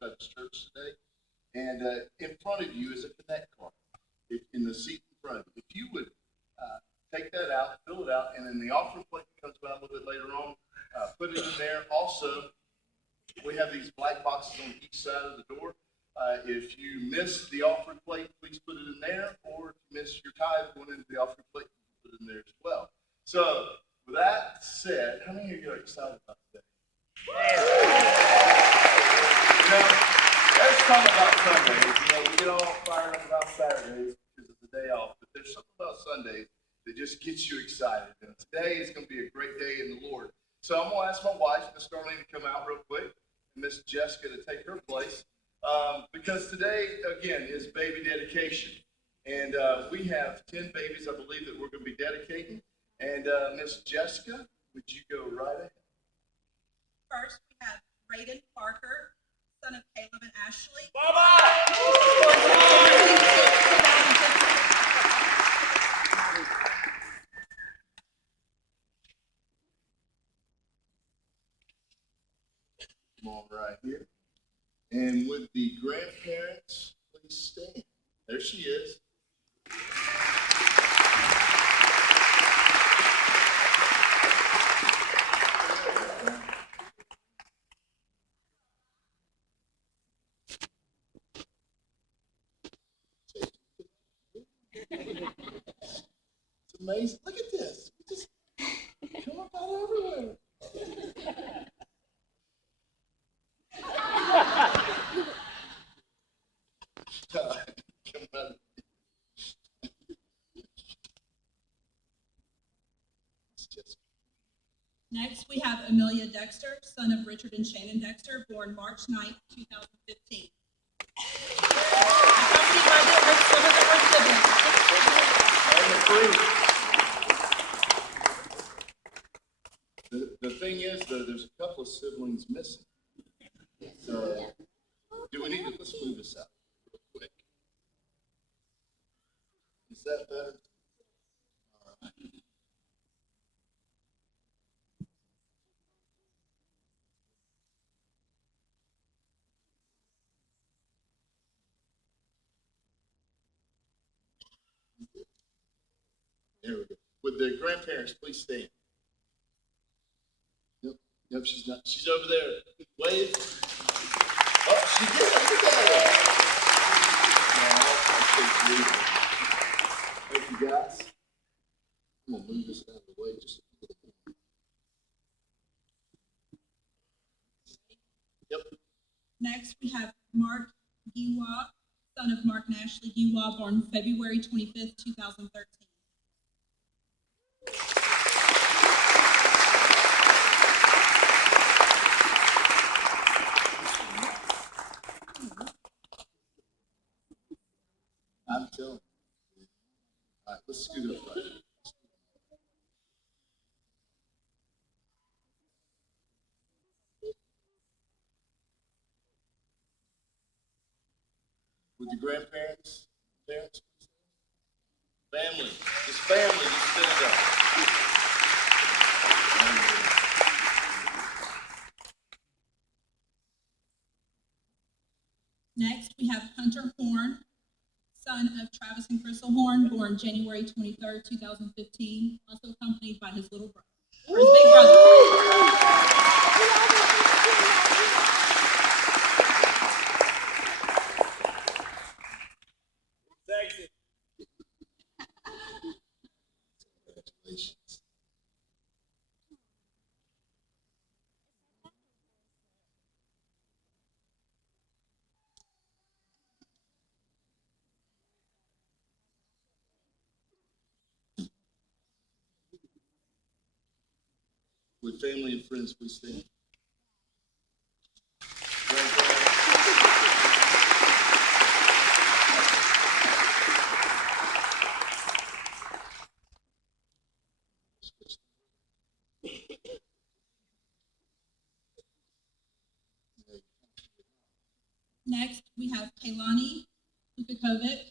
Hillcrest Baptist Church today. And in front of you is a Connect card in the seat in front of you. If you would take that out, fill it out, and then the offering plate comes out a little bit later on, put it in there. Also, we have these black boxes on each side of the door. If you miss the offering plate, please put it in there. Or if you miss your tithe going into the offering plate, put it in there as well. So, with that said, how many of you are excited about today? Let's talk about Sundays. We get all fired up about Saturdays because it's the day off, but there's something about Sundays that just gets you excited. And today is going to be a great day in the Lord. So I'm going to ask my wife, Miss Darlene, to come out real quick, and Miss Jessica to take her place, because today, again, is baby dedication. And we have 10 babies, I believe, that we're going to be dedicating. And Miss Jessica, would you go right ahead? First, we have Braden Parker, son of Caleb and Ashley. Come on right here. And with the grandparents, please stand. There she is. It's amazing. Look at this. We just come up out everywhere. Come on. Next, we have Amelia Dexter, son of Richard and Shannon Dexter, born March 9th, 2015. The thing is, though, there's a couple of siblings missing. So, do we need to, let's move this out real quick. Is that better? All right. There we go. With the grandparents, please stand. Yep, she's not. She's over there. Wave. Oh, she did it. Look at her. Thank you, guys. I'm going to move this out of the way just a little bit. Yep. Next, we have Mark Giwa, son of Mark and Ashley Giwa, born February 25th, 2013. I'm telling you. All right, let's scoot up right. With the grandparents, parents, family, just family, just stand up. Next, we have Hunter Horn, son of Travis and Crystal Horn, born January 23rd, 2015, also accompanied by his little brother, or his big brother. Congratulations. With family and friends, please stand. Next, we have Kaylani Lukakovic,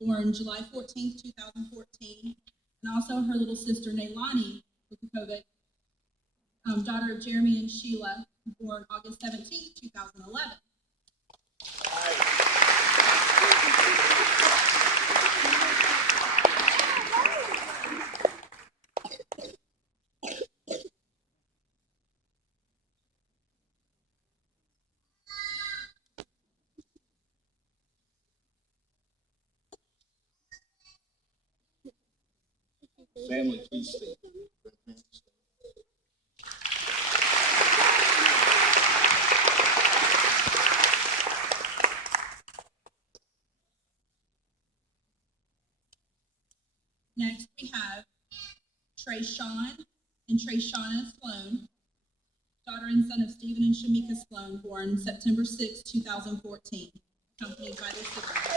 born July 14th, 2014, and also her little sister, Nailani Lukakovic, daughter of Jeremy and Sheila, born August 17th, 2011. Family, please stand. Next, we have Trayshawn and Trayshana Sloan, daughter and son of Stephen and Shamika Sloan, born September 6, 2014, accompanied by their siblings.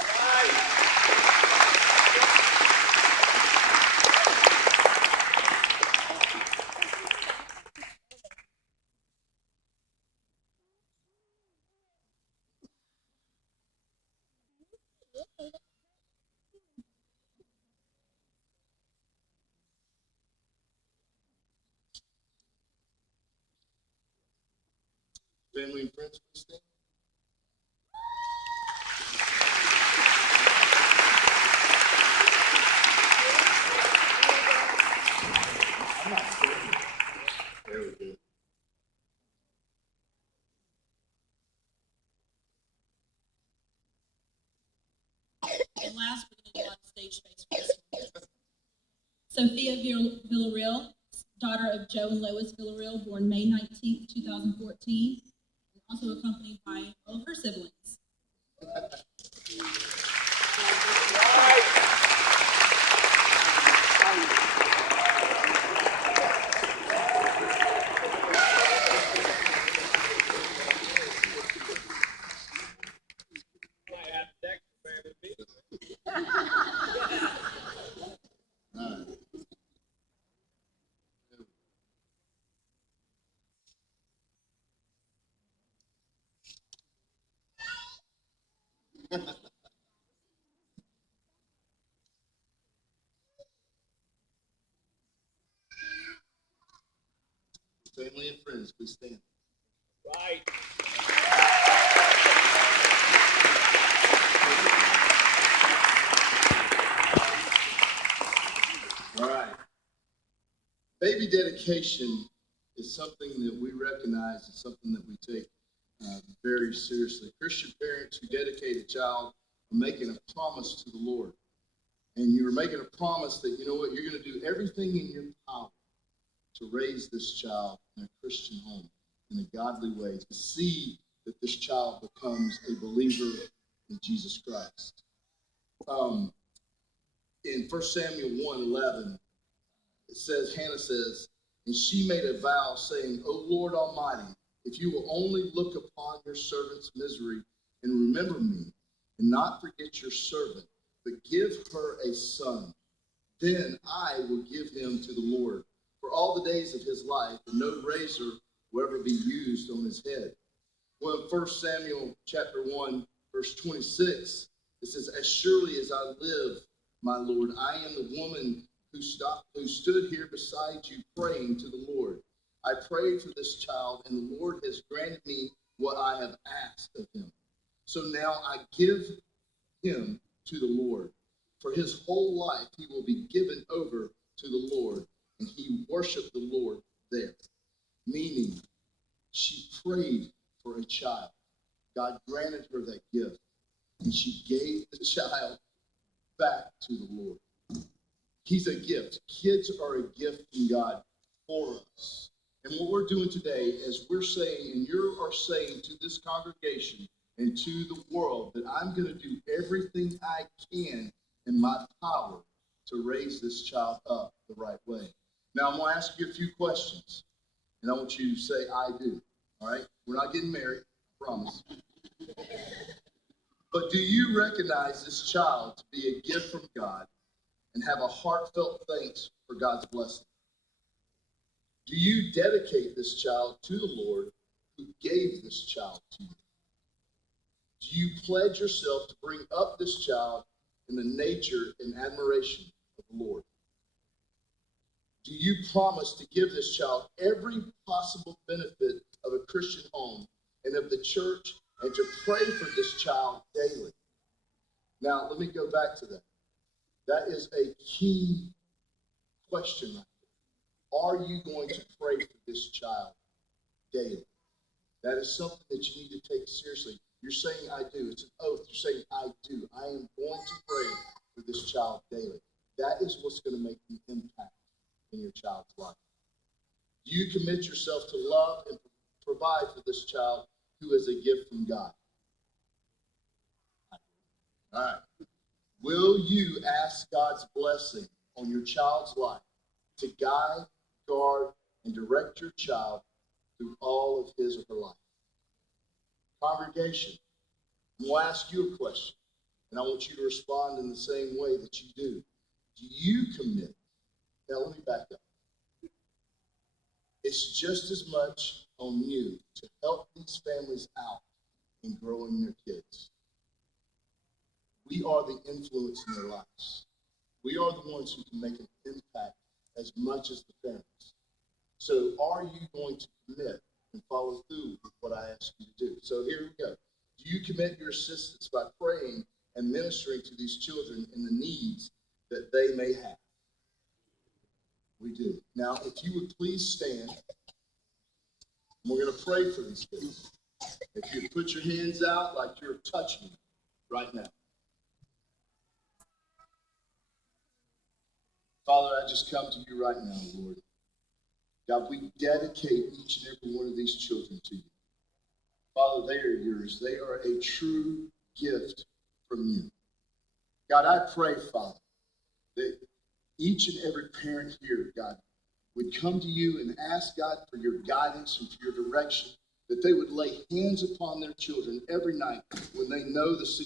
Family and friends, please stand. I'm not sure. There we go. And last, we're going to do a lot of stage space for this one. Sophia Villarreal, daughter of Joe and Lois Villarreal, born May 19, 2014, and also accompanied by all of her siblings. Family and friends, please stand. Right. All right. Baby dedication is something that we recognize, it's something that we take very seriously. Christian parents who dedicate a child are making a promise to the Lord. And you're making a promise that, you know what, you're going to do everything in your power to raise this child in a Christian home, in a godly way, to see that this child becomes a believer in Jesus Christ. In 1 Samuel 1:11, it says, Hannah says, and she made a vow saying, O Lord Almighty, if you will only look upon your servant's misery and remember me, and not forget your servant, but give her a son, then I will give him to the Lord for all the days of his life, and no razor will ever be used on his head. Well, in 1 Samuel chapter 1, verse 26, it says, as surely as I live, my Lord, I am the woman who stood here beside you praying to the Lord. I prayed for this child, and the Lord has granted me what I have asked of him. So now I give him to the Lord. For his whole life he will be given over to the Lord, and he worshiped the Lord there. Meaning, she prayed for a child. God granted her that gift, and she gave the child back to the Lord. He's a gift. Kids are a gift from God for us. And what we're doing today is we're saying, and you are saying to this congregation and to the world, that I'm going to do everything I can in my power to raise this child up the right way. Now, I'm going to ask you a few questions, and I want you to say, I do. All right? We're not getting married, I promise. But do you recognize this child to be a gift from God and have a heartfelt thanks for God's blessing? Do you dedicate this child to the Lord who gave this child to you? Do you pledge yourself to bring up this child in the nature and admiration of the Lord? Do you promise to give this child every possible benefit of a Christian home and of the church, and to pray for this child daily? Now, let me go back to that. That is a key question right there. Are you going to pray for this child daily? That is something that you need to take seriously. You're saying, I do. It's an oath. You're saying, I do. I am going to pray for this child daily. that is what's going to make the impact in your child's life. Do you commit yourself to love and provide for this child who is a gift from God? All right. Will you ask God's blessing on your child's life to guide, guard, and direct your child through all of his or her life? Congregation, I'm going to ask you a question, and I want you to respond in the same way that you do. Do you commit? Now, let me back up. It's just as much on you to help these families out in growing their kids. We are the influence in their lives. We are the ones who can make an impact as much as the parents. So are you going to commit and follow through with what I ask you to do? So here we go. Do you commit your assistance by praying and ministering to these children in the needs that they may have? We do. Now, if you would please stand, we're going to pray for these kids. If you put your hands out like you're touching them right now. Father, I just come to you right now, Lord. God, we dedicate each and every one of these children to you. Father, they are yours. They are a true gift from you. God, I pray, Father, that each and every parent here, God, would come to you and ask, God, for your guidance and for your direction, that they would lay hands upon their children every night when they know the situation.